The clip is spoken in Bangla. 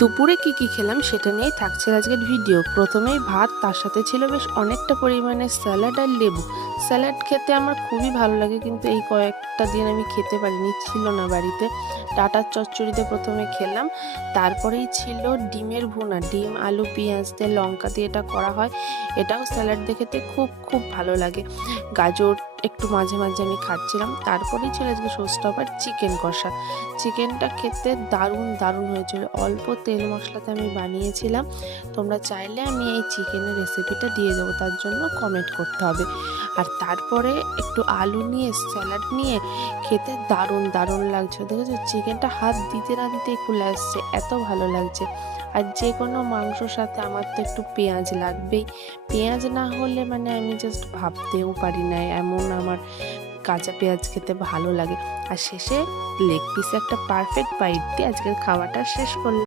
দুপুরে কি খেলাম সেটা নিয়েই থাকছে আজকের ভিডিও। প্রথমেই ভাত, তার সাথে ছিল বেশ অনেকটা পরিমাণে স্যালাড আর লেবু। স্যালাড খেতে আমার খুবই ভালো লাগে, কিন্তু এই কয়েকটা দিন আমি খেতে পারিনি, ছিল না বাড়িতে। ডাঁটার চচ্চড়িতে প্রথমে খেলাম, তারপরেই ছিল ডিমের ভুনা। ডিম, আলু, পেঁয়াজ দিয়ে, লঙ্কা দিয়ে এটা করা হয়। এটাও স্যালাড দিয়ে খেতে খুব খুব ভালো লাগে। গাজর একটু মাঝে মাঝে আমি খাচ্ছিলাম। তারপরেই ছিল আজকে শোস্টপার চিকেন কষা। চিকেনটা খেতে দারুণ দারুণ হয়েছিল, অল্প তেল মশলাতে আমি বানিয়েছিলাম। তোমরা চাইলে আমি এই চিকেনের রেসিপিটা দিয়ে দেবো, তার জন্য কমেন্ট করতে হবে। আর তারপরে একটু আলু নিয়ে স্যালাড নিয়ে খেতে দারুণ দারুণ লাগছে। দেখেছো, চিকেনটা হাত দিতে না দিতেই খুলে আসছে, এত ভালো লাগছে। আর যে কোনো মাংসর সাথে আমার তো একটু পেঁয়াজ লাগবেই। পেঁয়াজ না হলে মানে আমি জাস্ট ভাবতেও পারি না, এমন আমার কাঁচা পেঁয়াজ খেতে ভালো লাগে। আর শেষে লেগ পিসে একটা পারফেক্ট বাইট দিয়ে আজকের খাওয়াটা শেষ করলাম।